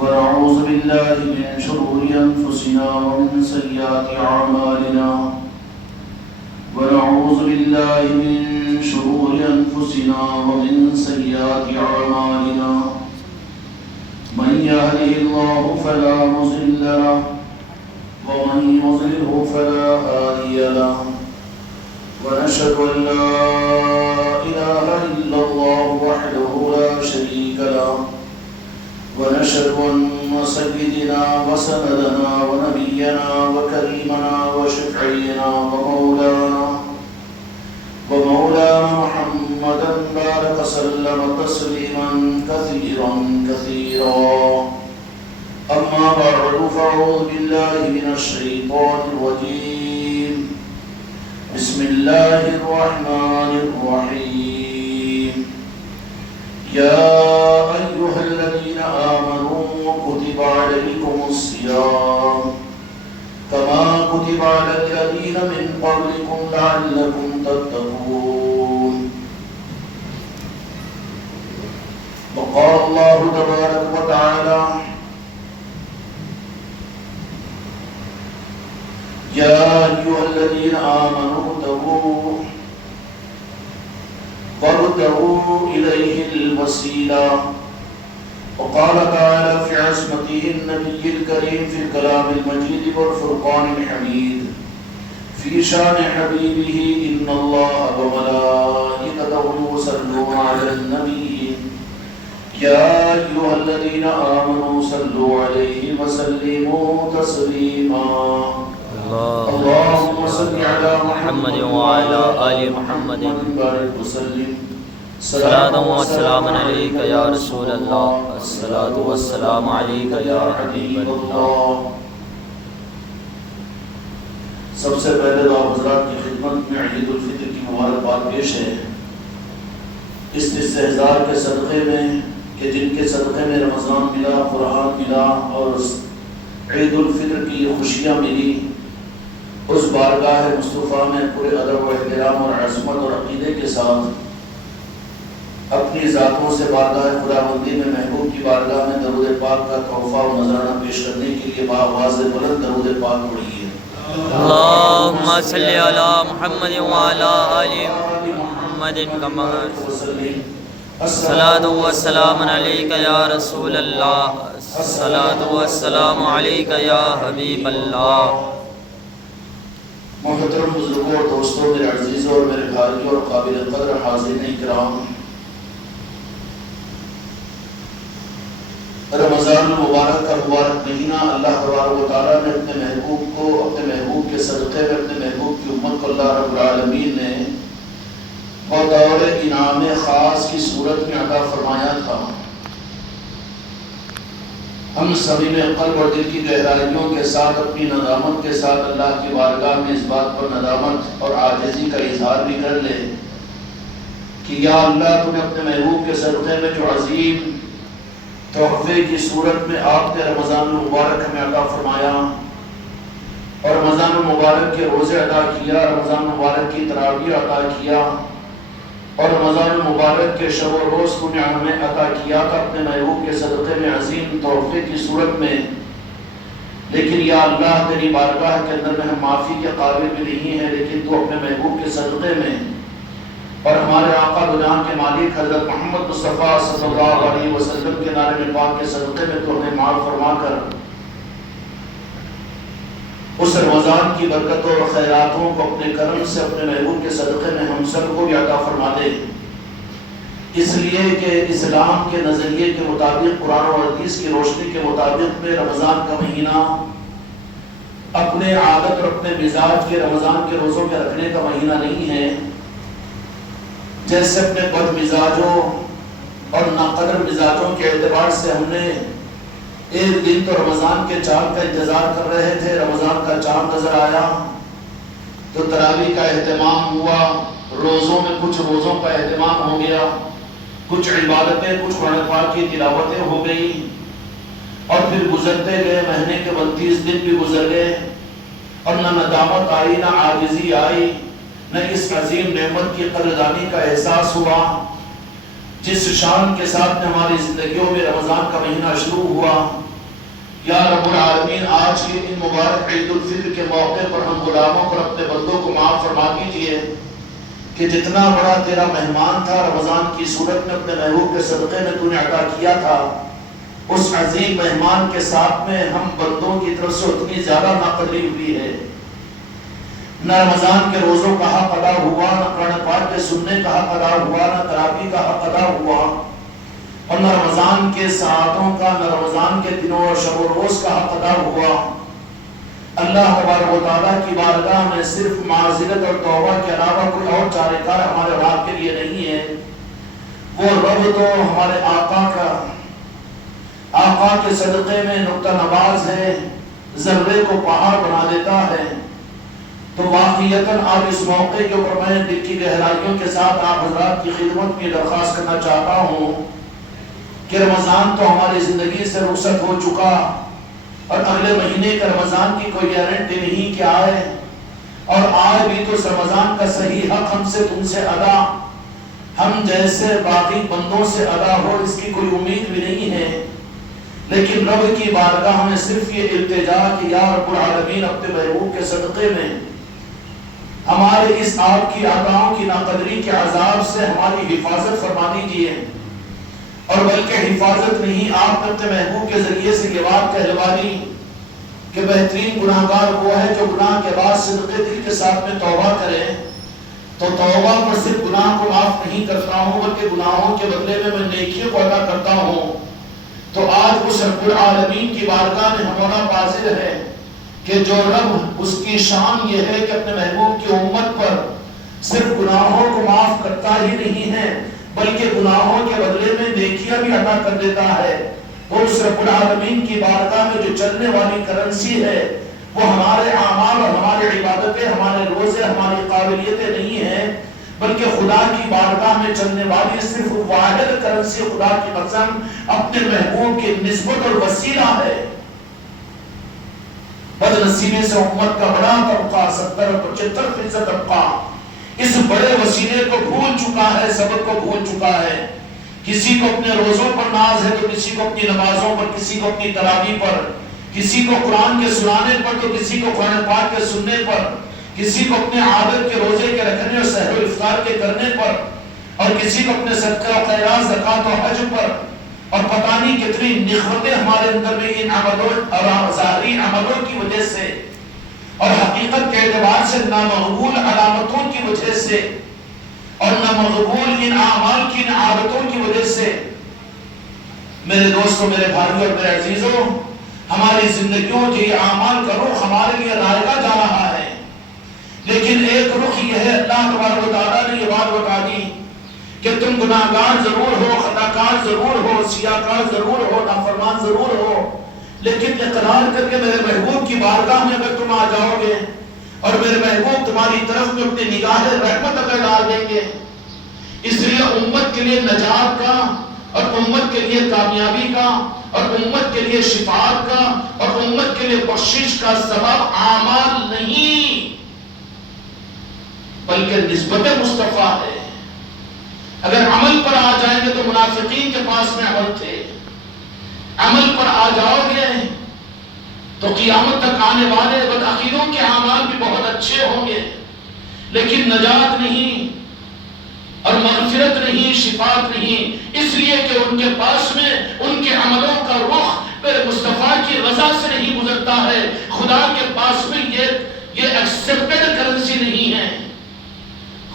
ونعوذ بالله من شرور أنفسنا ومن سيئات أعمالنا ونعوذ بالله من شرور أنفسنا ومن سيئات أعمالنا من يهده الله فلا مضل له ومن يضلله فلا هادي له ونشهد أن لا إله إلا الله وحده لا شريك له ونشهد أن سيدنا وسندنا ونبينا وكريمنا وشفيعنا ومولانا محمدا بارك وسلم تسليما كثيرا أما بعد فأعوذ بالله من الشيطان الرجيم بسم الله الرحمن الرحيم يا أيها الذين آمنوا كتب عليكم الصيام كما كتب على الذين من قبلكم لعلكم تتقون وقال الله تبارك وتعالى يا أيها الذين آمنوا وابتغوا إليه الوسيلة وقال تعالى في عصمته النبي الكريم في الكلام المجيد والفرقان الحميد في شان حبيبه إن الله وملائكته يصلون على النبي يا أيها الذين آمنوا صلوا عليه وسلموا تسليما اللهم صل على محمد وعلى آل محمد وسلم صلاة وسلام عليك يا رسول الله الصلاة والسلام عليك يا حبيب الله. سب سے پہلے تو آپ حضرات کی خدمت میں عید الفطر کی مبارکباد پیش ہے اس استحضار کے صدقے میں کہ جن کے صدقے میں رمضان ملا، قرآن ملا اور عید الفطر کی خوشیاں ملی، اس بارگاہ مصطفیٰ میں پورے ادب و احترام اور عظمت اور عقیدے کے ساتھ اپنی ذاتوں سے بارگاہ خداوندی میں محبوب کی بارگاہ میں درود پاک کا تحفہ و نذرانہ پیش کرنے کے لیے بآواز بلند درود پاک پڑھیے. اللهم صل على محمد وعلى آل محمد كما الصلاة والسلام عليك يا رسول الله الصلاة والسلام عليك يا حبيب الله. محترم بزرگوں اور دوستوں، میرے عزیزوں اور میرے بھائیوں اور قابل قدر حاضرین کرام، رمضان المبارک کا مبارک مہینہ اللہ تبارک و تعالیٰ نے اپنے محبوب کو، اپنے محبوب کے صدقے میں اپنے محبوب کی امت کو اللہ رب العالمین نے بطور انعام خاص کی صورت میں عطا فرمایا تھا. ہم سبھی میں قلب اور دل کی گہرائیوں کے ساتھ اپنی ندامت کے ساتھ اللہ کی بارگاہ میں اس بات پر ندامت اور عاجزی کا اظہار بھی کر لیں کہ یا اللہ، تو نے اپنے محبوب کے صدقے میں جو عظیم تحفے کی صورت میں آپ نے رمضان المبارک میں عطا فرمایا اور رمضان المبارک کے روزے عطا کیا، رمضان المبارک کی تراویح عطا کیا اور رمضان المبارک کے شب و روز کو ہمیں عطا کیا تھا اپنے محبوب کے صدقے میں عظیم تحفے کی صورت میں. لیکن یا اللہ، تیری بارگاہ کے اندر میں ہم معافی کے قابل بھی نہیں ہیں، لیکن تو اپنے محبوب کے صدقے میں اور ہمارے آقا بجان کے مالک حضرت محمد مصطفیٰ صلی اللہ علیہ وسلم کے نعرے پاک کے صدقے میں تو ہمیں معاف فرما کر اس رمضان کی برکتوں اور خیراتوں کو اپنے کرم سے اپنے محبوب کے صدقے میں ہم سب کو بھی عطا فرما دے. اس لیے کہ اسلام کے نظریے کے مطابق، قرآن و حدیث کی روشنی کے مطابق میں رمضان کا مہینہ اپنے عادت اور اپنے مزاج کے رمضان کے روزوں کے رکھنے کا مہینہ نہیں ہے. جیسے اپنے بد مزاجوں اور ناقدر مزاجوں کے اعتبار سے ہم نے ایک دن تو رمضان کے چاند کا انتظار کر رہے تھے، رمضان کا چاند نظر آیا تو تراویح کا اہتمام ہوا، روزوں میں کچھ روزوں کا اہتمام ہو گیا، کچھ عبادتیں، کچھ قرآن پاک کی تلاوتیں ہو گئی اور پھر گزرتے گئے مہینے کے 32 دن بھی گزر گئے اور نہ ندامت آئی، نہ عاجزی آئی، نہ اس عظیم نعمت کی قدردانی کا احساس ہوا جس شان کے ساتھ ہماری زندگیوں میں رمضان کا مہینہ شروع ہوا. یا رب العالمین آج کے ان مبارک عید الفطر کے موقع پر ہم غلاموں اور اپنے بندوں کو معاف فرما دیجیے کہ جتنا بڑا تیرا مہمان تھا رمضان کی صورت میں اپنے محبوب کے صدقے میں تو نے عطا کیا تھا، اس عظیم مہمان کے ساتھ میں ہم بندوں کی طرف سے اتنی زیادہ ناقدری ہوئی ہے، نہ رمضان کے روزوں کا حق ادا ہوا، نہ قرآن پاک کے سننے کا حق ادا ہوا، نہ تراویح کا حق ادا ہوا، اور نہ رمضان کے ساعتوں کا، نہ رمضان کے دنوں اور شب و روز کا حق ادا ہوا۔ اللہ تبارک و تعالیٰ کی بارگاہ میں صرف معذرت اور توبہ کے علاوہ کوئی اور چارہ کار ہمارے رب کے لیے نہیں ہے۔ وہ رب تو ہمارے آقا کے صدقے میں نقطہ نواز ہے، ذرے کو پہاڑ بنا دیتا ہے۔ تو واقعیتاً آج اس موقع کے اوپر میں دل کی گہرائیوں کے ساتھ آپ حضرات کی خدمت میں درخواست کرنا چاہتا ہوں کہ رمضان تو ہماری زندگی سے رخصت ہو چکا، اور اگلے مہینے کا رمضان کی کوئی گارنٹی نہیں کہ آئے، اور آئے بھی تو اس رمضان کا صحیح حق ہم سے تم سے ادا، ہم جیسے باقی بندوں سے ادا ہو اس کی کوئی امید بھی نہیں ہے۔ لیکن رب کی بارگاہ میں صرف یہ التجا کہ یا رب العالمین اپنے محبوب کے صدقے میں ہمارے اس آپ کی عطاؤں کی ناقدری کے عذاب سے ہماری حفاظت فرما دیجیے، اور بلکہ حفاظت نہیں، آپ نے اپنے محبوب کے ذریعے سے یہ بات کہلوا دی کہ بہترین گناہگار وہ ہے جو گناہ کے بعد صدقے دل کے ساتھ میں توبہ کرے، تو توبہ پر صرف گناہ کو معاف نہیں کرتا ہوں بلکہ گناہوں کے بدلے میں نیکیوں کو ادا کرتا ہوں۔ تو آج اس رب العالمین کی بارگاہ میں ہمارا پاذر ہے کہ جو رب اس کی شان یہ ہے کہ اپنے محبوب کی امت پر صرف گناہوں کو معاف کرتا ہی نہیں ہے بلکہ گناہوں کے بدلے میں نیکیاں بھی عطا کر دیتا ہے۔ وہ اس رب العالمین کی بارگاہ میں جو چلنے والی کرنسی ہے وہ ہمارے اعمال اور ہماری عبادتیں، ہمارے روزے، ہماری قابلیتیں نہیں ہیں، بلکہ خدا کی بارگاہ میں چلنے والی صرف واحد کرنسی خدا کی قسم اپنے محبوب کی نسبت اور وسیلہ ہے۔ بدنصیبی سے امت کا بڑا طبقہ 70-75% طبقہ اس بڑے وسیلے کو بھول چکا ہے، سبق کو بھول چکا ہے۔ کسی کو اپنے روزوں پر ناز ہے تو کسی کو اپنی نمازوں پر، کسی کو اپنی تراویح پر، کسی کو قرآن کے سنانے پر تو کسی کو قرآن پاک کے سننے پر، کسی کو اپنے عادت کے روزے کے رکھنے اور سحر و افطار کے کرنے پر، اور کسی کو اپنے صدقہ و خیرات، زکوٰۃ و حج پر، اور پتہ نہیں کتنی نعمتیں ہمارے اندر میں ان عملوں اور ظاہری عملوں کی وجہ سے اور حقیقت کے اعتبار سے نامقبول علامتوں کی وجہ سے اور نامقبول ان اعمال کی ان عادتوں کی وجہ سے میرے دوستوں، میرے بھائیوں اور میرے عزیزوں، ہماری زندگیوں کے یہ اعمال کا رخ ہمارے لیے رائگاں جا رہا ہے، لیکن ایک رخ یہ ہے، اللہ تبارک و تعالیٰ نے یہ بات بتا دی کہ تم گناہگار ضرور ہو، خطاکار ضرور ہو، سیاہکار ضرور ہو، نافرمان ضرور ہو، لیکن اقرار کر کے میرے محبوب کی بارگاہ میں اگر تم آ جاؤ گے اور میرے محبوب تمہاری طرف میں اپنی نگاہ رحمت اگر ڈال دیں گے، اس لیے امت کے لیے نجات کا اور امت کے لیے کامیابی کا اور امت کے لیے شفاعت کا اور امت کے لیے بخشش کا سبب اعمال نہیں بلکہ نسبت مصطفیٰ ہے۔ اگر عمل پر آ جائیں گے تو منافقین کے پاس میں عمل تھے، عمل پر آ جاؤ گے تو قیامت تک آنے والے بدعقیدوں کے اعمال بھی بہت اچھے ہوں گے، لیکن نجات نہیں اور مغفرت نہیں، شفاعت نہیں، اس لیے کہ ان کے پاس میں ان کے عملوں کا رخ میرے مصطفیٰ کی رضا سے نہیں گزرتا ہے۔ خدا کے پاس میں یہ ایکسپٹڈ کرنسی نہیں ہے۔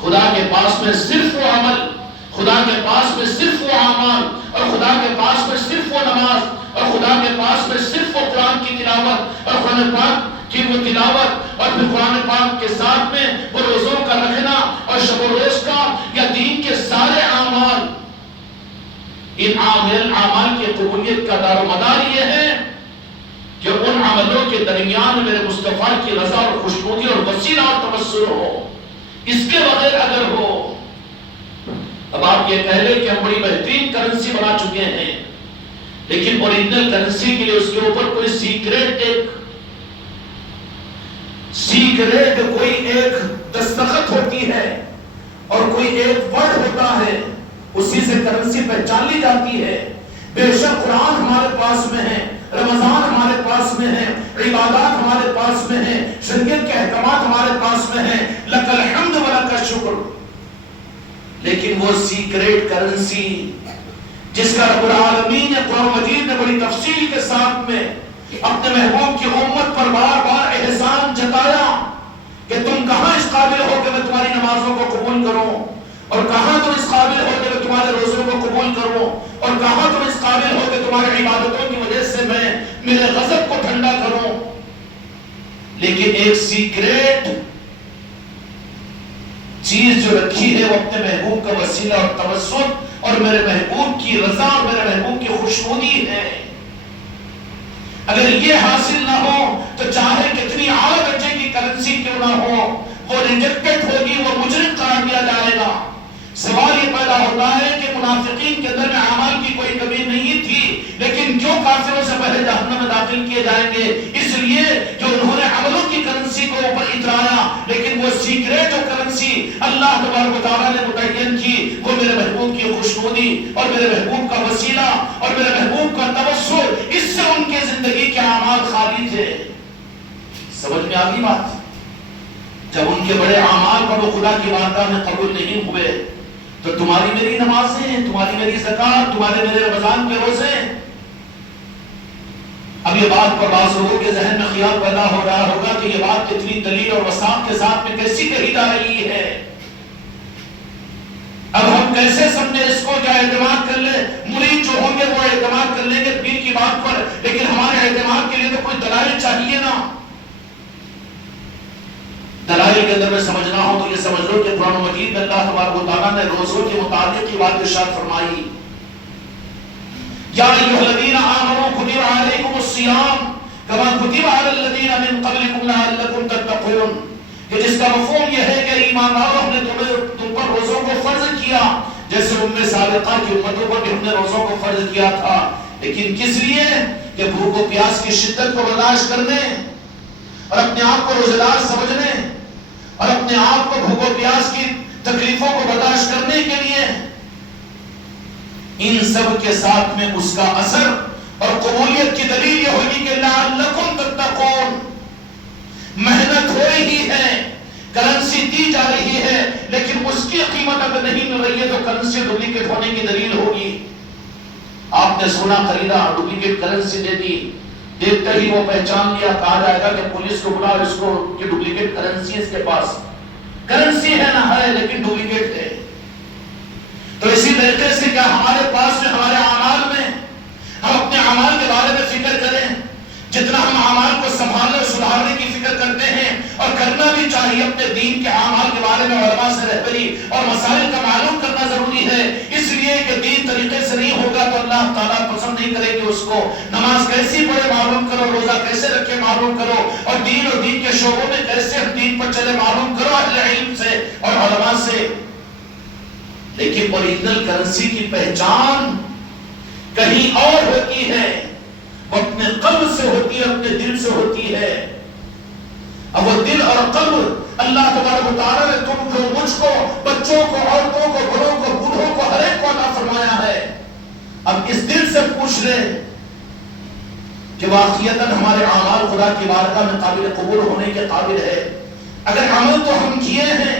خدا کے پاس میں صرف وہ عمل، خدا کے پاس میں صرف وہ اعمال، اور خدا کے پاس میں صرف وہ نماز، اور خدا کے پاس میں صرف وہ قرآن کی تلاوت اور قرآن پاک کی وہ تلاوت، اور پھر قرآن پاک کے ساتھ میں وہ روزوں کا رکھنا اور شب و روز کا یا دین کے سارے اعمال۔ ان اعمال کی قبولیت کا دار و مدار یہ ہے کہ ان عملوں کے درمیان میرے مصطفیٰ کی رضا اور خوشنودی اور وسیلہ اور تبصر ہو۔ اس کے بغیر اگر ہو، اب آپ یہ کہہ لیں کہ ہم بڑی بہترین کرنسی بنا چکے ہیں، لیکن اوریجنل کرنسی کے لیے اس کے اوپر کوئی سیکریٹ کوئی ایک دستخط ہوتی ہے اور کوئی ایک ورڈ ہوتا ہے، اسی سے کرنسی پہچان لی جاتی ہے۔ بے شک قرآن ہمارے پاس میں ہے، رمضان ہمارے عبادات ہمارے پاس میں ہیں، شریعت کے احکامات ہمارے پاس میں ہیں، لک الحمد و لک الشکر. لیکن وہ سیکریٹ کرنسی جس کا رب العالمین نے قرآن مجید میں بڑی تفصیل کے ساتھ میں اپنے محبوب کی امت پر بار بار احسان جتایا کہ تم کہاں اس قابل ہو کہ میں تمہاری نمازوں کو قبول کروں، اور کہاں تم اس قابل ہو کہ میں تمہارے روزوں کو قبول کروں، اور کہاں تم اس قابل ہو کہ تمہاری عبادتوں کی وجہ سے میں میرے غضب کو ٹھنڈا کروں. لیکن ایک سیکریٹ چیز جو رکھی ہے وہ اپنے محبوب کا وسیلہ اور توسط اور میرے محبوب کی رضا اور میرے محبوب کی خوشنودی ہے. اگر یہ حاصل نہ ہو تو چاہے کتنی اعلیٰ درجے کی کرنسی کیوں نہ ہو وہ ریجیکٹڈ ہوگی، وہ مجرم قرار دیا جائے گا. سوال یہ پیدا ہوتا ہے کہ منافقین کے اندر میں اعمال کی کوئی کمی نہیں تھی لیکن کیوں کافروں سے پہلے جہنم میں داخل کیے جائیں گے؟ اس لیے جو انہوں نے عملوں کی کرنسی کو اوپر اترایا، لیکن وہ سیکریٹ جو کرنسی اللہ تبارک و تعالیٰ نے متعین کی وہ میرے محبوب کی خوشنودی اور میرے محبوب کا وسیلہ اور میرے محبوب کا توسل، اس سے ان کے زندگی کے اعمال خالی تھے. سمجھ میں آ گئی بات؟ جب ان کے بڑے اعمال پر وہ خدا کی بارگاہ میں قبول نہیں ہوئے تو تمہاری میری نمازیں، تمہاری میری زکات، تمہارے میرے رمضان کے روزے. اب یہ بات پر بعض لوگوں کے ذہن میں خیال پیدا ہو رہا ہوگا کہ یہ بات کتنی دلیل اور وسعت کے ساتھ میں کیسی کہی جا رہی ہے. اب ہم کیسے سمجھے اس کو؟ کیا اعتماد کر لیں؟ مرید جو ہوں گے وہ اعتماد کر لیں گے پیر کی بات پر، لیکن ہمارے اعتماد کے لیے تو کوئی دلائل چاہیے نا. دلائل کے اندر میں سمجھنا ہو تو یہ سمجھ لو کہ قرآن مجید میں اللہ تبارک و تعالیٰ نے روزوں کے متعلق کی بات ارشاد فرمائی، یا ایھا الذین آمنوا کتب علیکم الصیام کما کتب علی الذین من قبلکم لعلکم تتقون، کہ جس کا مفہوم یہ ہے کہ ایمان والوں ہم نے تم پر روزوں کو فرض کیا جیسے امم سابقہ کی امتوں پر بھی ہم نے روزوں کو فرض کیا تھا. لیکن کس لیے؟ کہ بھوک و پیاس کی شدت کو برداشت کرنے اور اپنے آپ کو روزہ دار سمجھنے اور اپنے آپ کو بھوک و پیاس کی تکلیفوں کو برداشت کرنے کے لیے. ان سب کے ساتھ میں اس کا اثر اور قبولیت کی دلیل یہ ہوگی کہ لعلکم تتقون، محنت ہو رہی ہے، کرنسی دی جا رہی ہے، لیکن اس کی قیمت اگر نہیں مل رہی ہے تو کرنسی ڈپلیکیٹ ہونے کی دلیل ہوگی. آپ نے سونا خریدا، ڈپلیکیٹ کرنسی دے دی، دیکھتے ہی وہ پہچان لیا، کہا جائے گا کہ پولیس کو بلاؤ اس کو، کہ ڈپلیکیٹ کرنسی اس کے پاس، کرنسی ہے نہ ہے لیکن ڈپلیکیٹ ہے. تو اسی طریقے سے کیا ہمارے پاس میں ہمارے اعمال میں ہم اپنے اعمال کے بارے میں فکر کریں؟ جتنا ہم اعمال کو سنبھالنے اور سدھارنے کی فکر کرتے ہیں اور کرنا بھی چاہیے، اپنے دین کے اعمال کے بارے میں علماء سے رہبری اور مسائل کا معلوم کرنا ضروری ہے، اس لیے کہ دین طریقے سے نہیں ہوگا تو اللہ تعالیٰ پسند نہیں کرے گی اس کو. نماز کیسی پڑھے معلوم کرو، روزہ کیسے رکھے معلوم کرو، اور دین کے شعبوں میں کیسے ہم دین پر چلے معلوم کرو اہل علم سے اور علماء سے. لیکن اوریجنل کرنسی کی پہچان کہیں اور ہوتی ہے، وہ اپنے قلب سے ہوتی ہے، اپنے دل سے ہوتی ہے. اب وہ دل اور قلب اللہ تبارک و تعالیٰ نے تم کو، مجھ کو، بچوں کو، عورتوں کو، بڑوں کو، بوڑھوں کو، ہر ایک کو عطا فرمایا ہے. اب اس دل سے پوچھ لیں کہ واقعیتاً ہمارے اعمال خدا کی بارگاہ میں قابل قبول ہونے کے قابل ہے. اگر عمل تو ہم کیے ہیں،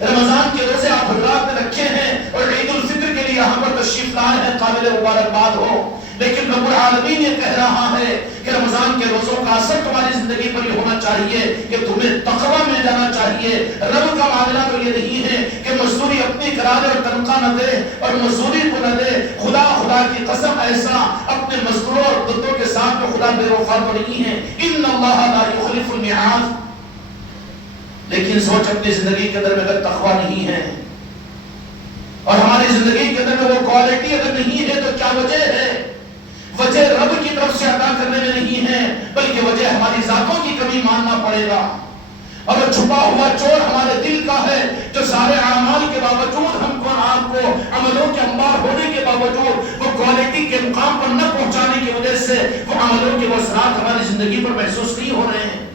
رمضان کے روزے آپ حضرات نے رکھے ہیں اور عید الفطر کے لیے یہاں پر تشریف لائے ہیں، قابل مبارکباد ہو. لیکن رب العالمین یہ کہہ رہا ہے کہ رمضان کے روزوں کا اثر تمہاری زندگی پر یہ ہونا چاہیے کہ تمہیں تقویٰ مل جانا چاہیے. رب کا معاملہ تو یہ نہیں ہے کہ مزدوری اپنی کرا دے اور تنخواہ نہ دے اور مزدوری کو نہ دے. خدا کی قسم ایسا اپنے مزدوروں اور بندوں کے ساتھ میں خدا بے وفا تو نہیں ہے. ان اللہ لا یخلف المیعاد. لیکن سوچ اپنی زندگی کے اندر میں اگر تقویٰ نہیں ہے اور ہماری زندگی کے اندر میں وہ کوالٹی اگر نہیں ہے تو کیا وجہ ہے؟ وجہ رب کی طرف سے عطا کرنے میں نہیں ہے بلکہ وجہ ہماری ذاتوں کی کمی ماننا پڑے گا. اور چھپا ہوا چور ہمارے دل کا ہے جو سارے اعمال کے باوجود ہم کو آپ کو عملوں کے انبار ہونے کے باوجود وہ کوالٹی کے مقام پر نہ پہنچانے کی وجہ سے وہ عملوں کے وہ اثرات ہماری زندگی پر محسوس نہیں ہو رہے ہیں.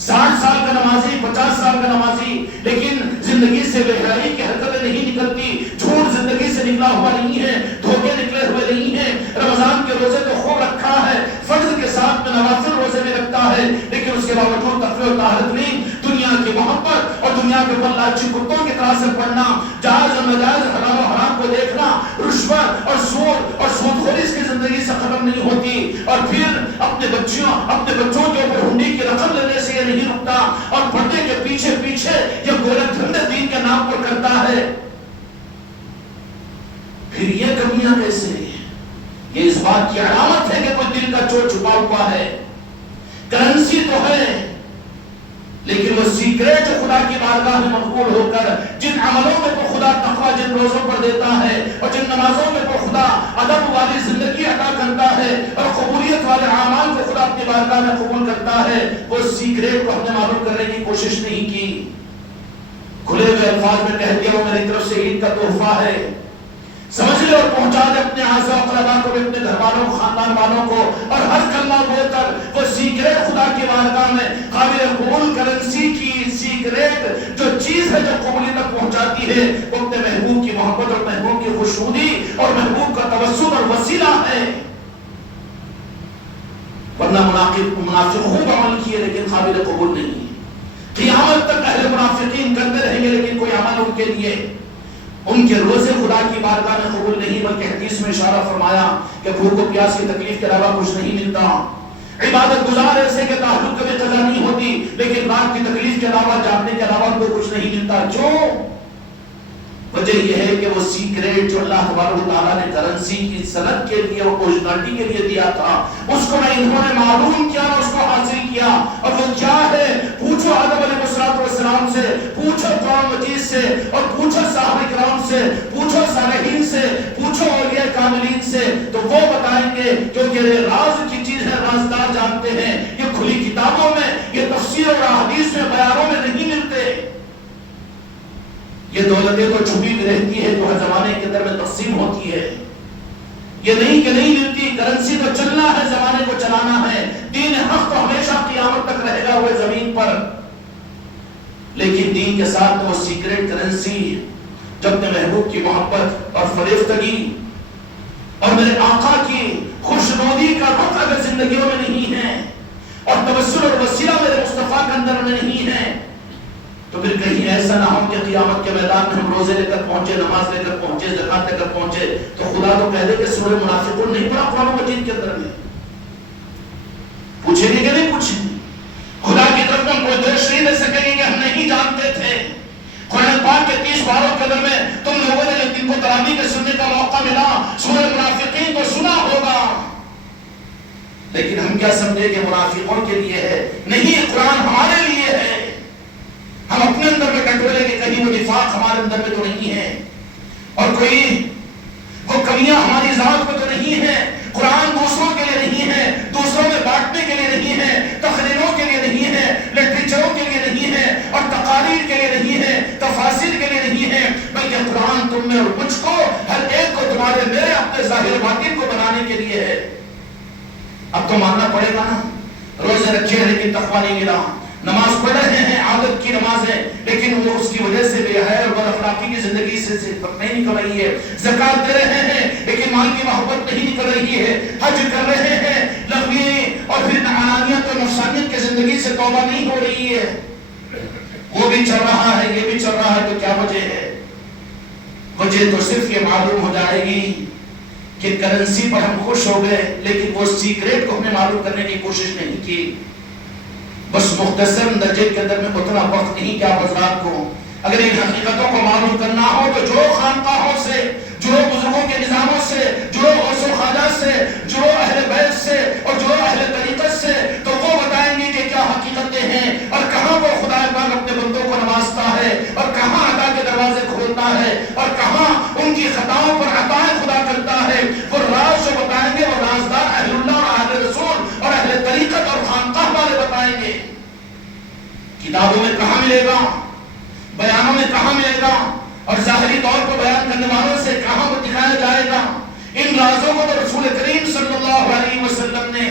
60 سال کا نمازی، 50 سال کا نمازی، لیکن زندگی سے بے حیائی کی حرکتیں نہیں نکلتی، جھوٹ زندگی سے نکلا ہوا نہیں ہے، دھوکے نکلے ہوئے نہیں ہیں. رمضان کے روزے تو خوب رکھا ہے، فرض کے ساتھ میں نوافل روزے میں رکھتا ہے، پر لاچی کتوں کی طرح سے پڑھنا، جائز اور ناجائز حلال و حرام کو دیکھنا، رشوت اور سود خوری اس کی زندگی سے ختم نہیں ہوتی، اور پھر اپنے بچوں کے اوپر ہنڈی کی رقم لینے سے یہ نہیں رکتا، اور پردے کے پیچھے یہ گولے دھندے دین کے نام پر کرتا ہے. پھر یہ کمیاں کیسے ہیں؟ یہ اس بات کی علامت ہے کہ کوئی دل کا چور چھپا ہوا ہے. کرنسی تو ہے لیکن وہ سیکریٹ جو خدا کی بارگاہ میں مقبول ہو کر جن عملوں میں تو خدا تقویٰ جن روزوں پر دیتا ہے، اور جن نمازوں میں تو خدا ادب والی زندگی عطا کرتا ہے، اور قبولیت والے اعمال کو خدا اپنی بارگاہ میں قبول کرتا ہے، وہ سیکریٹ کو ہم نے معلوم کرنے کی کوشش نہیں کی. کھلے ہوئے الفاظ میں کہہ دیا وہ میری طرف سے عید کا تحفہ ہے، سمجھ لے اور پہنچا دے اپنے اعزاء و اقرباء کو، اپنے گھر والوں کو، خاندان والوں کو، اور ہر کلمہ بول کر وہ سیکریٹ خدا کی بارگاہ میں قابل قبول کرنسی کی سیکریٹ جو چیز ہے جو قبولیت تک پہنچاتی ہے، وہ اپنے محبوب کی محبت اور محبوب کی خوشنودی اور محبوب کا توسل اور وسیلہ ہے. ورنہ منافق خوب عمل کیے لیکن قابل قبول نہیں ہے. قیامت تک اہل منافقین کرتے رہیں گے لیکن کوئی عمل ان کے لیے ان کے روزے خدا کی بارگاہ میں قبول نہیں، بلکہ حدیث میں اشارہ فرمایا کہ بھوک و پیاس کی تکلیف کے علاوہ کچھ نہیں ملتا. عبادت گزار ایسے کہ تعلق کبھی قضا نہیں ہوتی لیکن رات کی تکلیف کے علاوہ جاگنے کے علاوہ ان کو کچھ نہیں ملتا. کیوں؟ وجہ یہ ہے کہ وہ سیکریٹ جو اللہ تبارک و تعالیٰ نے کرنسی کی صنعت کے لیے اور اوریجنلٹی کے لیے دیا تھا، اس کو نہ انہوں نے معلوم کیا نہ اس کو حاصل کیا. اور وہ کیا ہے؟ پوچھو آدم علیہ السلام سے، پوچھو قرآن مجید سے، اور پوچھو صحابہ کرام سے، پوچھو صالحین سے، پوچھو اولیاء کاملین سے، تو وہ بتائیں گے. کیونکہ یہ راز کی چیز ہے، رازدار جانتے ہیں. یہ کھلی کتابوں میں، یہ تفسیر اور احادیث میں، بیانوں میں نہیں ملتے. یہ دولتیں تو چھپی بھی رہتی ہے جو ہر زمانے کے اندر میں تقسیم ہوتی ہے. یہ نہیں کہ نہیں ملتی. کرنسی تو چلنا ہے، زمانے کو چلانا ہے. دین حق تو ہمیشہ قیامت تک رہے گا ہوئے زمین پر. لیکن دین کے ساتھ وہ سیکریٹ کرنسی جو اپنے محبوب کی محبت اور فریفتگی اور میرے آقا کی خوشنودی کا رخ اگر زندگیوں میں نہیں ہے، اور توسل اور وسیلہ میرے مصطفیٰ کے اندر میں نہیں ہے، تو پھر کہیں ایسا نہ ہو کہ قیامت کے میدان میں ہم روزے لے کر پہنچے، نماز لے کر پہنچے، زکات لے کر پہنچے تو خدا تو کہہ دے کہ سورہ منافقون نہیں پڑھا قرآن مجید کے اندر میں. پوچھیں گے کہ نہیں پوچھیں؟ خدا کی طرف میں کوئی دوش نہیں دے سکیں گے کہ ہم نہیں جانتے تھے. قرآن پاک کے 30 باروں کے اندر میں تم لوگوں نے جن کو تراویح کے سننے کا موقع ملا سورہ منافقین کو سنا ہوگا، لیکن ہم کیا سمجھے کہ منافقوں کے لیے ہے؟ نہیں، قرآن ہمارے لیے ہے. ہم اپنے اندر میں کنٹرول کہ کہیں وہ نفاق ہمارے اندر میں تو نہیں ہے، اور کوئی وہ کمیاں ہماری ذات میں تو نہیں ہے. قرآن دوسروں کے لیے نہیں ہے، دوسروں میں بانٹنے کے لیے نہیں ہے، تقریروں کے لیے نہیں ہے، لٹریچروں کے لیے نہیں ہے، اور تقاریر کے لیے نہیں ہے، تفاسیر کے لیے نہیں ہے، بلکہ قرآن تم میں اور مجھ کو، ہر ایک کو تمہارے میرے اپنے ظاہر باطن کو بنانے کے لیے ہے. اب تو ماننا پڑے گا نا. روزے رکھے ہیں لیکن تقویٰ نہیں ملا، نماز پڑھ رہے ہیں عادت کی نمازیں لیکن وہ اس کی وجہ سے بے حیا اور بد اخلاقی کی زندگی سے نہیں نکل رہی ہے. زکات دے رہے ہیں لیکن مال کی محبت نہیں نکل رہی ہے. حج کر رہے ہیں لغوی اور پھر انانیت اور نفسانیت کی زندگی سے توبہ نہیں ہو رہی ہے. وہ بھی چل رہا ہے، یہ بھی چل رہا ہے، تو کیا وجہ ہے؟ وجہ تو صرف یہ معلوم ہو جائے گی کہ کرنسی پر ہم خوش ہو گئے لیکن وہ سیکریٹ کو ہم نے معلوم کرنے کی کوشش نہیں کی. بس مختصر درجے کے اندر میں اتنا وقت نہیں کہ آپ حضرات کو اگر ان حقیقتوں کو معلوم کرنا ہو تو جو خانقاہوں سے، جو بزرگوں کے نظاموں سے، جو غوث و خواجہ سے، جو اہل بیت سے اور جو اہل طریقت سے، تو وہ بتائیں گے کہ کیا حقیقتیں ہیں اور کہاں وہ خدا پاک اپنے بندوں کو نوازتا ہے اور کہاں عطا کے دروازے کھولتا ہے اور کہاں ان کی خطاؤں پر عطائیں خدا کرتا ہے. وہ راز جو بتائیں گے وہ رازدار اہل اللہ اور اہل رسول اور اہل طریقت اور خانقاہ والے بتائیں گے. کتابوں میں کہاں ملے گا، بیانوں میں کہاں ملے گا، اور ظاہری طور پر بیان کرنے والوں سے کہاں وہ دکھایا جائے گا؟ ان رازوں کو تو رسول کریم صلی اللہ علیہ وسلم نے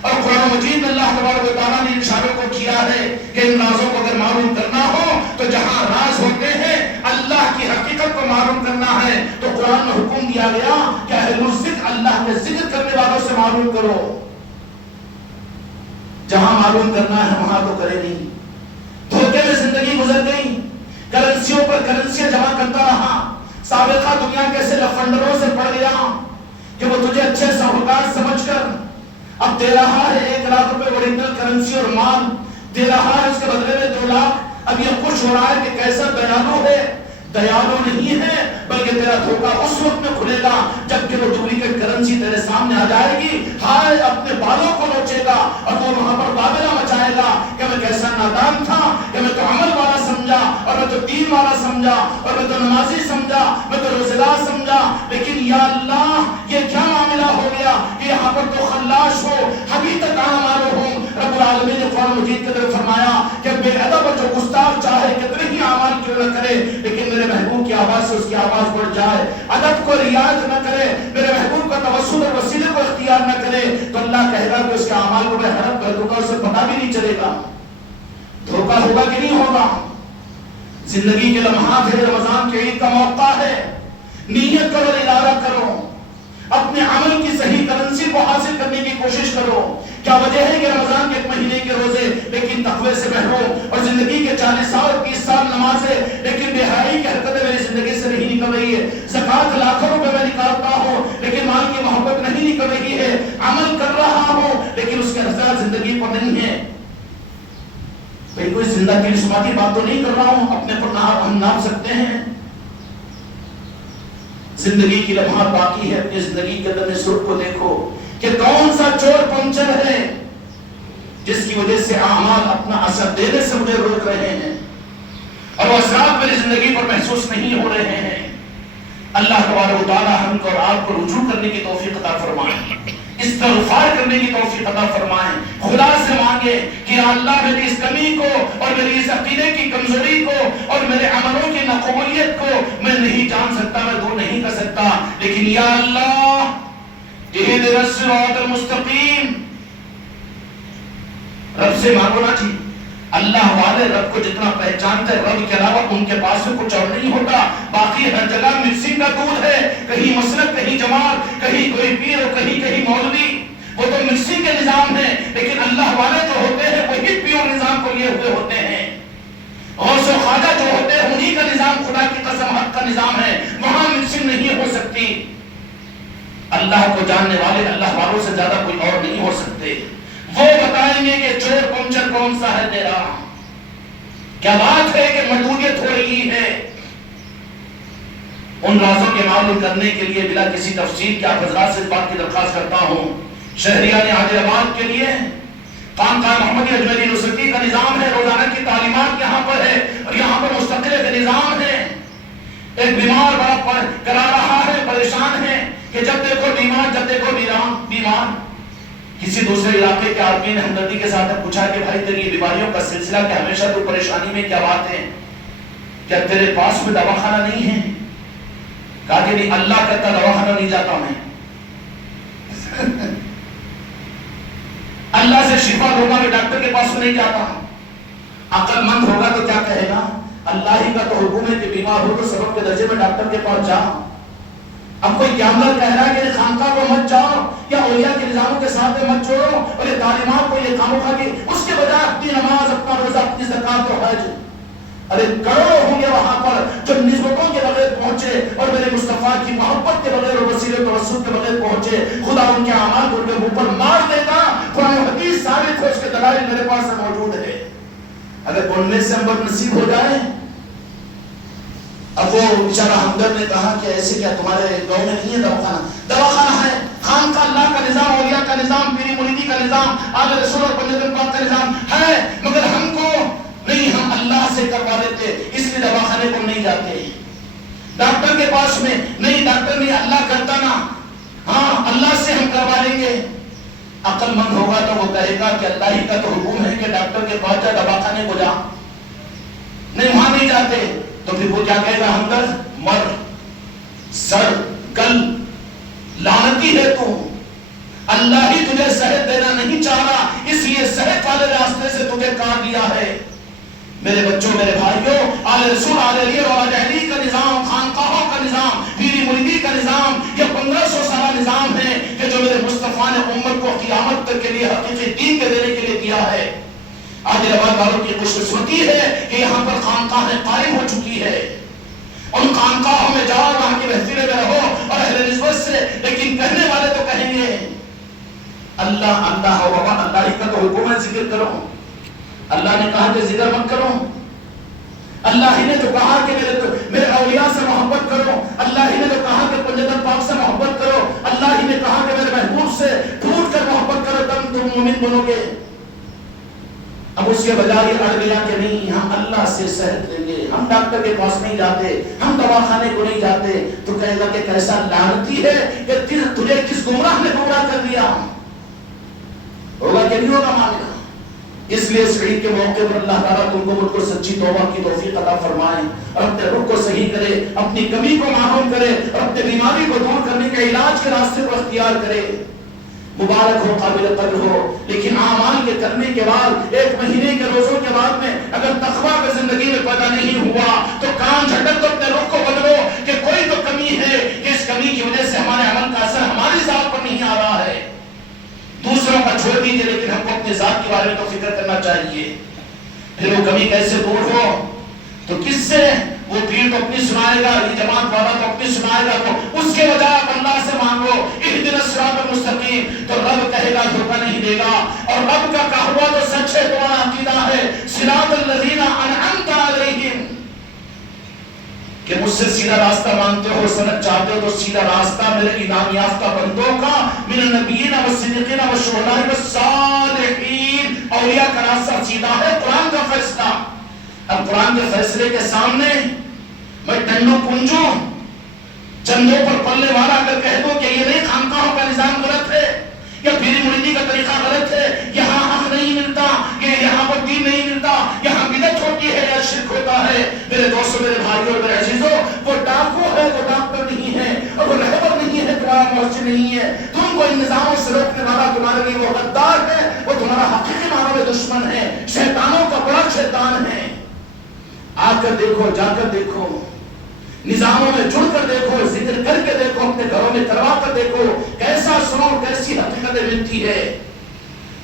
اور قرآن مجید میں اللہ تبارک و تعالیٰ نے اشاروں کو کیا ہے کہ ان رازوں کو اگر معلوم کرنا ہو تو جہاں راز ہوتے ہیں اللہ کی حقیقت کو معلوم کرنا ہے تو قرآن میں حکم دیا گیا کہ اہل الذکر اللہ کے ذکر کرنے والوں سے معلوم کرو. جہاں معلوم کرنا ہے وہاں تو کرے نہیں. دھوکے میں زندگی گزر گئی، کرنسیوں پر کرنسیاں جمع کرتا رہا. سابقہ دنیا کے ایسے لفنڈروں سے پڑ گیا کہ وہ تجھے اچھے ساہوکار سمجھ کر اب دے رہا ہے 1 لاکھ روپے اوریجنل کرنسی اور مال دے رہا ہے, اس کے بدلے میں 2 لاکھ. اب یہ خوش ہو رہا ہے کہ کیسا دیالو ہے. دیالو نہیں ہے بلکہ تیرا دھوکہ اس وقت میں کھلے گا جبکہ وہ ڈپلیکیٹ کرنسی تیرے سامنے آ جائے گی. ہائے اپنے بالوں کو نوچے گا اور وہ وہاں پر بابلہ مچائے گا کہ میں کیسا نادان تھا, کہ میں تو عمل والا سمجھا اور میں تو دین والا سمجھا اور میں تو نمازی سمجھا, میں تو روزدار سمجھا, لیکن یا اللہ یہ کیا معاملہ ہو گیا کہ یہاں پر تو خلاش ہو ابھی تک اعمال ہوں. رب العالمین نے قرآن مجید کے اندر فرمایا کہ بے ادب جو گستاخ چاہے کتنے ہی اعمال کیوں نہ کرے لیکن میرے محبوب کی آواز سے اس کی آواز بڑھ جائے, ادب کو رعایت نہ کرے, میرے محبوب کا توسط اور وسیلے کو اختیار نہ کرے تو اللہ کہے گا کہ اس کے اعمال کو میں حرف کر دوں گا, اسے پتہ بھی نہیں چلے گا. دھوکہ ہوگا کہ نہیں ہوگا؟ زندگی کے لمحات ہے, رمضان کے عید کا موقع ہے, نیت کرو, ارادہ کرو, اپنے عمل کی صحیح کرنسی کو حاصل کرنے کی کوشش کرو. کیا وجہ ہے کہ رمضان کے 1 مہینے کے روزے لیکن تقوی سے محروم, اور زندگی کے 40 سال 30 سال نمازیں لیکن بے حیائی کی حرکتیں میری زندگی سے نہیں نکل رہی ہے. زکوٰۃ لاکھوں روپے میں نکالتا ہوں لیکن مال کی محبت نہیں نکل رہی ہے. عمل کر رہا ہوں لیکن اس کے اثرات زندگی پر نہیں ہے. بھئی کوئی زندہ کی رسماتی بات تو نہیں کر رہا ہوں, اپنے پر ہم ناپ سکتے ہیں. زندگی کی لمحات باقی ہے, اپنی زندگی کے اندر سرخ کو دیکھو کہ کون سا چور پنچر ہے جس کی وجہ سے اعمال اپنا اثر دینے سے مجھے روک رہے ہیں اور وہ اثرات میری زندگی پر محسوس نہیں ہو رہے ہیں. اللہ تبارک و تعالی ہم کو اور آپ کو رجوع کرنے کی توفیق عطا فرمائے, استغفار کرنے کی توفیق عطا فرمائے, خدا سے مانگے کہ اللہ میری اس کمی کو اور میری اس عقیدے کی کمزوری کو اور میرے عملوں کی ناقبولیت کو میں نہیں جان سکتا, میں دور نہیں کر سکتا, لیکن یا اللہ اہدنا الصراط المستقیم. رب سے مانگو نا جی. اللہ والے رب کو جتنا پہچانتے ہیں رب کے علاوہ ان کے پاس میں کچھ اور نہیں ہوتا. باقی ہر جگہ مکسنگ کا دودھ ہے, کہیں مسلک کہیں جماعت, کہیں کوئی پیر اور کہیں مولوی, وہ تو مکسنگ کے نظام ہے. لیکن اللہ والے جو ہوتے ہیں وہی پیور نظام کو لیے ہوئے ہوتے ہیں. غوث و خواجہ جو ہوتے ہیں انہی کا نظام خدا کی قسم حق کا نظام ہے, وہاں مکسنگ نہیں ہو سکتی. اللہ کو جاننے والے اللہ والوں سے زیادہ کوئی اور نہیں ہو سکتے. وہ بتائیں گے کہ چور پنچر کون سا ہے تیرا. کیا بات ہے کہ مجبوریت ہو رہی ہے. ان رازوں کے معلوم کرنے کے لیے بلا کسی تفصیل کے آپ حضرات سے اس بات کی درخواست کرتا ہوں, شہریان عادل آباد کے لیے خانقاہ محمدیہ اجمیری یونیورسٹی کا نظام ہے, روزانہ کی تعلیمات یہاں پر ہے اور یہاں پر مستقل کا نظام ہے. ایک بیمار بڑا کرا رہا ہے, پریشان ہے کہ جب دیکھو بیمار, جب دیکھو بیمار. کسی دوسرے علاقے کے آدمی نے ہمدردی کے ساتھ پوچھا کہ بھائی تیری بیماریوں کا سلسلہ کہ ہمیشہ تو پریشانی میں کیا بات ہے, کیا تیرے پاس میں دواخانہ نہیں ہے؟ کہا کہ نہیں, اللہ کہتا دواخانہ نہیں جاتا میں. اللہ سے شفا ہوگا میں ڈاکٹر کے پاس میں نہیں جاتا. عقل مند ہوگا تو کیا کہے گا, اللہ ہی کا تو حکم ہے کہ بیمار ہو تو سبب کے درجے میں ڈاکٹر کے پاس جا. اب کوئی قیامت کہہ رہا ہے کہ خانقاہ کو مت جاؤ یا اولیاء کے نظاموں کے ساتھ مت چھوڑو اور یہ تعلیمات کو یہ کاموں کھا کے اس کے بجائے اپنی نماز, اپنا روزہ, اپنی زکات اور حج. ارے کروڑوں ہوں گے وہاں پر جو نسبتوں کے بغیر پہنچے اور میرے مصطفیٰ کی محبت کے بغیر اور وسیلے توسط کے بغیر پہنچے. خدا ان کے اعمال کو ان کے منہ پر مار دے گا. قرآن و حدیث ثابت ہے, اس کے دلائل میرے پاس موجود ہے. اگر ان میں سے ہم بد نصیب ہو جائے. اب وہ بیچارہ ہمدرد نے کہا کہ ایسے کیا تمہارے گاؤں میں نہیں ہے دواخانہ؟ دواخانہ ہے. خان کا اللہ کا نظام, اولیاء کا نظام, پیری مریدی کا نظام, آل رسول اور بندگان پاک کا نظام ہے, مگر ہم کو نہیں, ہم اللہ سے کروا لیتے اس لیے دواخانے کو نہیں جاتے. ڈاکٹر کے پاس میں نہیں, ڈاکٹر نہیں, اللہ کرتا نا, ہاں اللہ سے ہم کروا لیں گے. عقل مند ہوگا تو وہ کہے گا کہ اللہ ہی کا تو حکم ہے کہ ڈاکٹر کے پاس جا, دواخانے کو جا. نہیں, وہاں نہیں جاتے تو پھر وہ کیا کہے گا, ہمدرد مر, سر کل, لعنتی ہے تو, اللہ ہی تجھے صحت دینا نہیں چاہ رہا اس لیے صحت والے راستے سے تجھے کاٹ دیا ہے. میرے بچوں, میرے بھائیوں, آل رسول, آل علی اور آل علی کا نظام, خانقاہوں کا نظام, پیری مریدی کا نظام, یہ 1500 سالہ نظام ہے کہ جو میرے مصطفیٰ نے امت کو قیامت تک کے لیے حقیقی دین کے دینے کے لیے دیا ہے. عادل آباد والوں کی خوش قسمتی ہے کہ یہاں پر خانقاہیں قائم ہو چکی ہے. ان خانقاہوں میں جاؤ، وہاں کی محفلیں میں رہو اور اہل نسبت سے، لیکن کہنے والے تو کہیں گے اللہ اللہ ہو بابا، اللہ ہی کا تو حکم ہے ذکر کرو. اللہ نے کہا کہ ذکر مت کرو، اللہ ہی نے تو کہا کہ میرے اولیاء سے محبت کرو، اللہ ہی نے تو کہا کہ پنجتن پاک سے محبت کرو، اللہ ہی نے کہا کہ میرے محبوب سے ٹوٹ کر محبت کرو تب تم مومن بنو گے. اب اس کے بجائے اڑ گیا کہ نہیں ہم اللہ سے صحت لیں گے، ہم ڈاکٹر کے پاس نہیں جاتے، ہم دواخانے کو نہیں جاتے، تو کہے گا کہ کیسا لعنتی ہے کہ تجھے کس گمراہ نے گمراہ کر دیا. ہوگا کہ نہیں ہوگا معاملہ؟ اس لیے اس عید کے موقع پر اللہ تعالیٰ تم کو مجھ کو سچی توبہ کی توفیق عطا فرمائے اور اپنے رخ کو صحیح کرے، اپنی کمی کو معلوم کرے اور اپنے بیماری کو دور کرنے کے علاج کے راستے کو اختیار کرے. مبارک ہو، قابل قدر ہو، لیکن اعمال کے کرنے کے بعد 1 مہینے کے روزوں کے بعد میں اگر تقویٰ کا زندگی میں پیدا نہیں ہوا تو کان جھٹک تو اپنے رخ کو بدلو کہ کوئی تو کمی ہے کہ اس کمی کی وجہ سے ہمارے عمل کا اثر ہماری ذات پر نہیں آ رہا ہے. دوسروں کا چھوڑ دیجیے لیکن ہم کو اپنے ذات کے بارے میں تو فکر کرنا چاہیے. پھر وہ کمی کیسے دور ہو؟ تو کس سے؟ وہ پیر تو اپنی سنائے گا، یہ جماعت والا تو اپنی سنائے گا، تو اس کے بجائے آپ اللہ سے مانگو اہدنا الصراط المستقیم، تو رب کہے گا دھوکہ نہیں دے گا. اور رب کا کہا ہوا تو سچ ہے، تمہارا عقیدہ ہے صراط الذین انعمت علیہم، کہ مجھ سے سیدھا راستہ مانگتے ہو، سنت چاہتے ہو تو سیدھا راستہ میرے انعام یافتہ بندوں کا، من النبیین والصدیقین والشہداء والصالحین، اولیاء کا راستہ سیدھا ہے. قرآن کا فیصلہ. اب قرآن کے فیصلے کے سامنے میں ٹنڈو پنجو چندوں پر پلنے والا اگر کہہ دو کہ یہ نہیں خانقاہوں کا نظام غلط ہے یا پیری مریدی کا طریقہ غلط ہے، یہاں حق نہیں ملتا، یہاں پر دین نہیں ملتا، یہاں بدعت ہوتی ہے یا شرک ہوتا ہے، میرے دوستوں، میرے بھائیوں اور میرے عزیزوں، وہ ڈاکو ہے، وہ ڈاکٹر نہیں ہے، اور وہ رہبر نہیں ہے، تمہارا مرشد نہیں ہے. تم کو ان نظاموں سے روکنے والا تمہارے لیے وہ غدار ہے، وہ تمہارا حقیقی معنوں میں دشمن ہے، شیطانوں کا بڑا شیطان ہے. آ کر دیکھو، جا کر دیکھو، نظاموں میں جڑ کر دیکھو، ذکر کر کے دیکھو، اپنے گھروں میں کروا کر دیکھو، کیسا سنو، کیسی حقیقتیں ملتی ہے.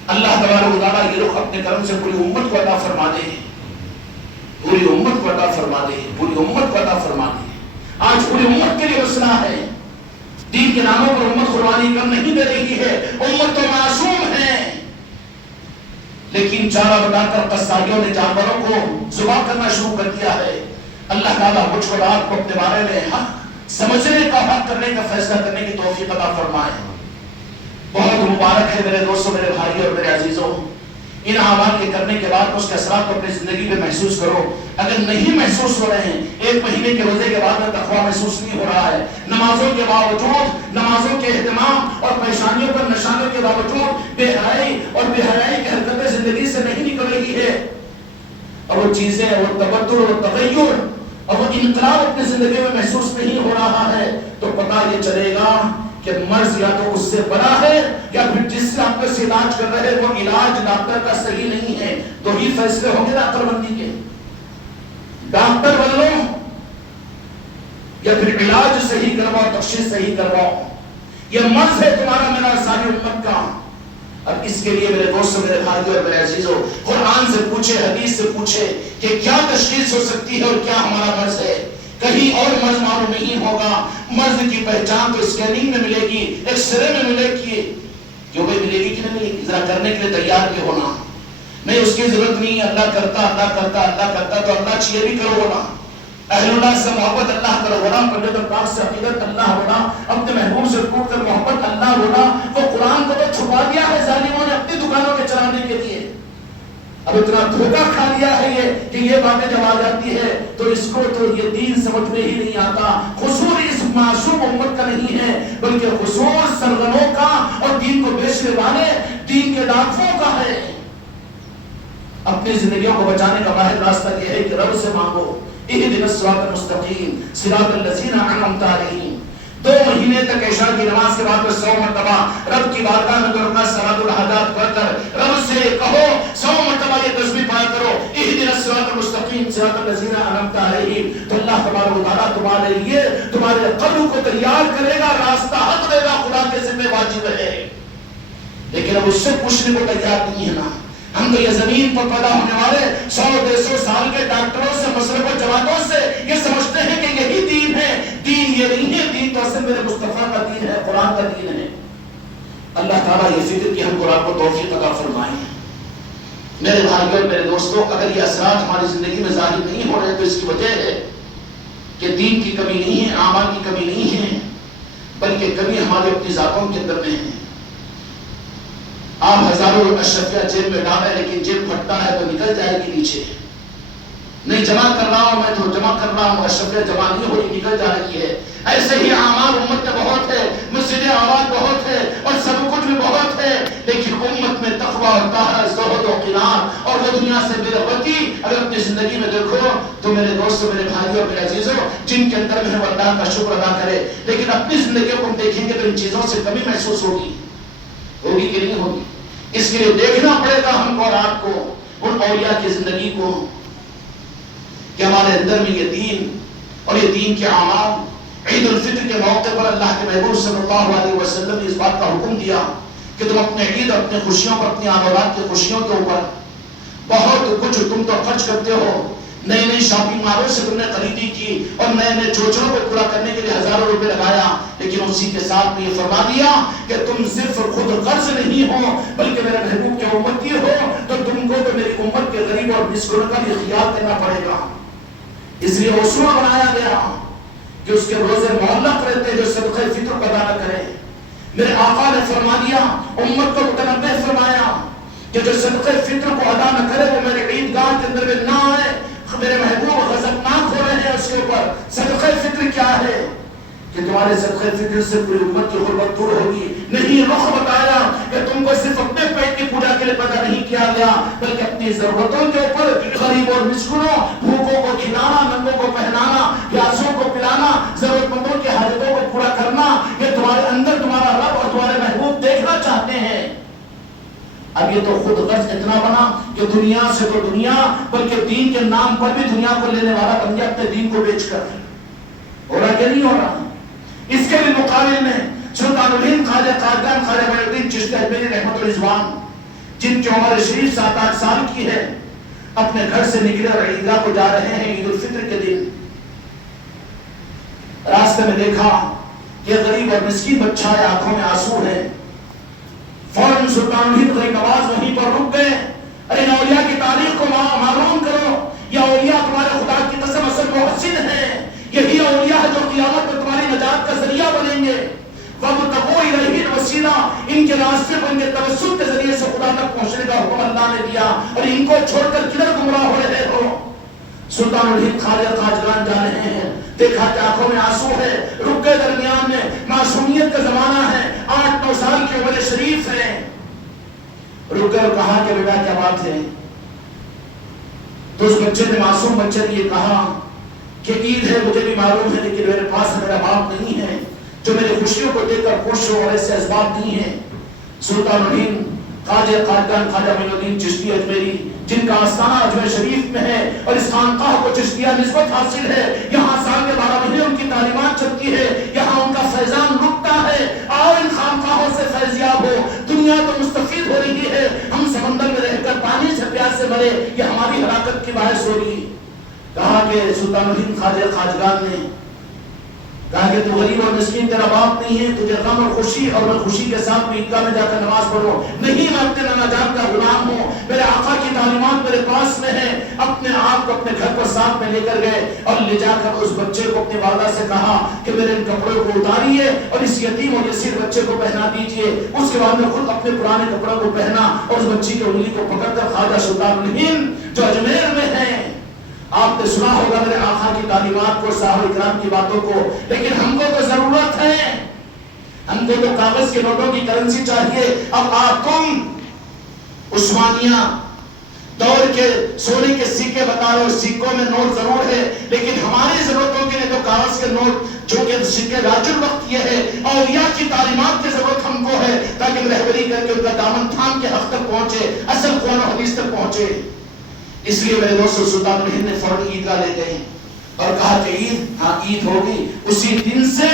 اللہ تبارک و تعالیٰ یہ رخ اپنے کرم سے پوری امت کو عطا فرما دے، پوری امت کو عطا فرما دے، پوری امت کو عطا فرما دے. آج پوری امت کے لیے مسئلہ ہے، دین کے ناموں پر امت قربانی کم نہیں دے رہی ہے. امت تو معصوم ہے، لیکن چارہ بتا کر قصابیوں نے جانوروں کو ذبح کرنا شروع کر دیا ہے. اللہ تعالیٰ مجھ کو آپ کو اپنے بارے میں حق سمجھنے کا، حق کرنے کا فیصلہ کرنے کی توفیق عطا فرمائے. بہت مبارک ہے میرے دوستوں، میرے بھائی اور میرے عزیزوں، ان اعمال کے کرنے کے بعد اس کے اثرات کو اپنی زندگی میں محسوس کرو. اگر نہیں محسوس ہو رہے ہیں، 1 مہینے کے روزے کے بعد میں تقویٰ محسوس نہیں ہو رہا ہے، نمازوں کے باوجود، نمازوں کے اہتمام اور پریشانیوں پر نشانوں کے باوجود بے حیائی اور بے حیائی کی حرکتیں زندگی سے نہیں نکل رہی ہے، اور وہ چیزیں، وہ تبدل اور تغیر اور وہ انقلاب اپنی زندگی میں محسوس نہیں ہو رہا ہے، تو پتہ یہ چلے گا کہ مرض یا تو اس سے بڑا ہے یا پھر جس سے آپ سے علاج کر رہے ہیں وہ علاج ڈاکٹر کا صحیح نہیں ہے. تو ہی فیصلے ہوں گے ڈاکٹر بندی کے، ڈاکٹر بن لو یا پھر علاج صحیح کرواؤ، تشخیص صحیح کرواؤ. یہ مرض ہے تمہارا میرا، ساری امت کا. اب اس کے لیے میرے دوستوں، میرے بھائیوں اور میرے عزیزوں، قرآن سے پوچھے، حدیث سے پوچھے کہ کیا تشخیص ہو سکتی ہے اور کیا ہمارا مرض ہے. کہیں اور مرض معلوم نہیں ہوگا. مرض کی پہچان تو اسکیننگ میں ملے گی، ایکس رے میں ملے گی. کیوں بھائی ملے گی کہ نہیں ملے گی؟ ذرا کرنے کے لیے تیار بھی ہونا. نہیں اس کی ضرورت نہیں، اللہ کرتا، اللہ کرتا، اللہ کرتا، تو اللہ چاہیے بھی کرو ہونا. اہل اللہ سے محبت اللہ کرو ہونا، پنڈت پاک سے عقیدت اللہ ہونا، اپنے محبوب سے ٹوٹ کر محبت اللہ ہونا. وہ قرآن کو تو چھپا دیا ہے ظالموں نے اپنی دکانوں میں چلانے کے لیے. اب اتنا دھوکہ کھا لیا ہے یہ کہ یہ باتیں جب آ جاتی ہے تو اس کو تو یہ دین سمجھ میں ہی نہیں آتا. قصور اس معصوم امت کا نہیں ہے بلکہ قصور سرغنوں کا اور دین کو بیچنے والے دین کے ڈاکوؤں کا ہے. اپنی زندگیوں کو بچانے کا واحد راستہ یہ ہے کہ رب سے مانگو اہدنا الصراط المستقیم صراط الذین انعمت علیہم. 2 مہینے تک عشاء کی نماز کے بعد میں 100 مرتبہ رب کی بارگاہ میں درود صلوات الحاجات پڑھ کر رب سے کہو، 100 مرتبہ یہ تسبیح پڑھا کرو اہدنا الصراط المستقیم صراط الذین انعمت علیہم. تو اللہ تبارک و تعالیٰ تمہارے لیے تمہارے قلب کو تیار کرے گا، راستہ حق دے گا. خدا کے ذمہ واجب ہے، لیکن اب اس سے پوچھنے کو تیار نہیں ہے نا. ہم تو یہ زمین پر پیدا ہونے والے 100-150 سال کے ڈاکٹروں سے، مشرق و جماعتوں سے یہ سمجھتے ہیں کہ یہی دین ہے. دین یہ نہیں ہے، دین تو اصل میرے مصطفیٰ کا دین ہے، قرآن کا دین ہے. اللہ تعالیٰ یہ فکر کی ہم قرآن کو توفیق عطا فرمائیں. میرے بھائیوں اور میرے دوستوں، اگر یہ اثرات ہماری زندگی میں ظاہر نہیں ہو رہے تو اس کی وجہ ہے کہ دین کی کمی نہیں ہے، اعمال کی کمی نہیں ہے، بلکہ کمی ہماری اپنی ذاتوں کے اندر میں ہے. آپ ہزاروں اشرفیہ جیب میں ڈالیں لیکن جیب پھٹتا ہے تو نکل جائے گی نیچے. نہیں جمع کر رہا ہوں میں تو جمع کر رہا ہوں، اشرفیہ جمع نہیں ہو رہی، نکل جا رہی ہے. ایسے ہی اعمال امت میں بہت ہے، مسجدیں آباد بہت ہے اور سب کچھ بھی بہت ہے، لیکن امت میں تقویٰ اور طاعت، زہد و قناعت اور وہ دنیا سے بے رغبتی اگر اپنی زندگی میں دیکھو تو میرے دوستوں، میرے بھائیوں اور میرے عزیزوں، جن کے اندر میں وہ اللہ کا شکر ادا کرے. لیکن اپنی زندگی کو ہم دیکھیں گے تو ان چیزوں سے کمی محسوس ہوگی کہ نہیں ہوگی. اس کے لیے دیکھنا پڑے گا ہم کو اور آپ کو ان اولیاء کی زندگی کو کہ ہمارے اندر میں یہ دین اور یہ دین کے اعمال. عید الفطر کے موقع پر اللہ کے محبوب صلی اللہ علیہ وسلم نے اس بات کا حکم دیا کہ تم اپنے عید، اپنے خوشیوں پر، اپنی آمدات کی خوشیوں کے اوپر بہت کچھ تم تو خرچ کرتے ہو. نئی نئی شاپنگ مالوں سے تم نے خریدی کی اور نئے نئے چوچوں کو پورا کرنے کے لیے ہزاروں روپے لگایا، لیکن اسی کے ساتھ میں یہ فرما دیا کہ تم صرف خود قرض نہیں ہو بلکہ میرے محبوب کے امتی ہو، تو تم کو تو میری امت کے غریب اور مسکینوں کا بھی خیال کرنا پڑے گا. اس لیے اصول بنایا گیا کہ اس کے روزے معلق رہتے جو صدقہ فطر کو ادا نہ کرے. میرے آقا نے فرما دیا، امت کو متنبہ فرمایا کہ جو صدقہ فطر کو ادا نہ کرے وہ میرے عیدگاہ کے اندر میں نہ آئے. میرے محبوب غضبناک ہو رہے ہیں اس کے اوپر. صدقہ فطر کیا ہے کہ تمہارے صدقہ فطر سے پوری امت کی غربت دور ہوگی. نہیں، رخ بتایا کہ تم کو صرف اپنے پیٹ کی پوجا کے لیے پیدا نہیں کیا گیا بلکہ اپنی ضرورتوں کے اوپر غریب اور مسکینوں، بھوکوں کو کھلانا، ننگوں کو پہنانا، پیاسوں کو پلانا، ضرورت مندوں کی حاجتوں کو پورا کرنا. یہ تمہارے اندر تمہارا رب اور تمہارے محبوب دیکھنا چاہتے ہیں. اب یہ تو خود غرض اتنا بنا کہ دنیا سے تو دنیا بلکہ دین کے نام پر بھی دنیا کو لینے والا بن گیا اپنے دین کو بیچ کر. ہو رہا کہ نہیں ہو رہا؟ اس کے بھی مقابل میں سلطان الہند خواجہ قادیان خواجہ معین الدین چشتی اجمیری رحمت الرضوان، جن کی عمر شریف 7-8 سال کی ہے، اپنے گھر سے نکلے اور عیدگاہ کو جا رہے ہیں عید الفطر کے دن. راستے میں دیکھا کہ غریب اور مسکین بچہ ہے، آنکھوں میں آنسو ہے. فوراً سلطان الہند غریب نواز وہیں پر رک گئے. ارے اولیاء کی تاریخ کو معلوم کرو، یہ اولیاء تمہارے خدا کی قسم اصل محسن ہیں. یہی اولیاء ہے جو قیامت میں تمہاری نجات کا ذریعہ بنیں گے. وَابْتَغُوا إِلَيْهِ الْوَسِيلَةَ، ان کے راستے پر ان کے توسط کے ذریعے سے خدا تک پہنچنے کا حکم اللہ نے دیا، اور ان کو چھوڑ کر کدھر گمراہ ہو رہے ہو. سلطان الہند خواجہ خواجگان جا رہے ہیں، دیکھا کہ آنکھوں میں آنسو ہے، رک گئے. درمیان میں معصومیت کا زمانہ ہے، 8-9 سال کی عمر شریف ہے. رک گئے اور کہا کہ بیٹا کیا بات ہے؟ تو اس بچے نے، معصوم بچے نے یہ کہا کہ عید ہے مجھے بھی معلوم ہے، لیکن میرے پاس میرا باپ نہیں ہے جو میری خوشیوں کو دیکھ کر خوش ہو، اور ایسے اسباب نہیں ہیں. سلطان الہند خواجہ قادیان خواجہ معین الدین چشتی اجمیری، جن کا آستانہ اجمیر شریف میں ہے اور اس خانقاہ کو چشتیہ نسبت حاصل ہے، یہاں سال کے 12 مہینے ان کی تعلیمات چلتی ہے، یہاں ان کا فیضان رکتا ہے. آؤ ان خانقاہوں سے فیضیاب ہو. دنیا تو مستفید ہو رہی ہے، ہم سمندر میں رہ کر پانی سے پیاس سے مرے، یہ ہماری ہلاکت کی باعث ہو رہی. کہا کہ سلطان الہند خواجہ خواجگان نے کہا کہ تو غریب اور مسکین تیرا باپ نہیں ہے، تجھے غم اور خوشی، اور میں خوشی کے ساتھ میں عیدگاہ میں جا کر نماز پڑھوں. نہیں، میں اپنے نانا جان کا غلام ہوں، میرے آقا کی تعلیمات میرے پاس میں ہے. اپنے آپ کو اپنے گھر پر ساتھ میں لے کر گئے اور لے جا کر اس بچے کو اپنی والدہ سے کہا کہ میرے ان کپڑوں کو اتاریے اور اس یتیم اور یسیر بچے کو پہنا دیجیے. اس کے بعد میں خود اپنے پرانے کپڑوں کو پہنا اور اس بچی کی انگلی کو پکڑ کر خواجہ سلطان الہند جو اجمیر میں ہیں، آپ نے سنا ہوگا میرے آقا کی تعلیمات کو، صحابہ کرام کی باتوں کو، لیکن ہم کو تو ضرورت ہے، ہم کو تو کاغذ کے نوٹوں کی کرنسی چاہیے. اب آپ تم عثمانیہ دور کے سونے کے سکے بتا رہے ہو، سکوں میں نوٹ ضرور ہے، لیکن ہماری ضرورتوں کے لیے تو کاغذ کے نوٹ جو کہ سکے راج الوقت یہ ہے. اولیاء کی تعلیمات کی ضرورت ہم کو ہے تاکہ رہبری کر کے ان کا دامن تھام کے حق تک پہنچے، اصل قرآن و حدیث تک پہنچے. اس لیے میرے دوستو سلطان الہند نے فوراً عیدگاہ لے گئے اور کہا کہ عید ہوگی. اسی دن سے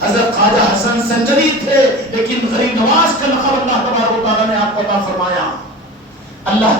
حضرت خواجہ حسن سنجری تھے، لیکن غریب نواز کا لقب اللہ تبارک و تعالیٰ نے آپ کو عطا فرمایا.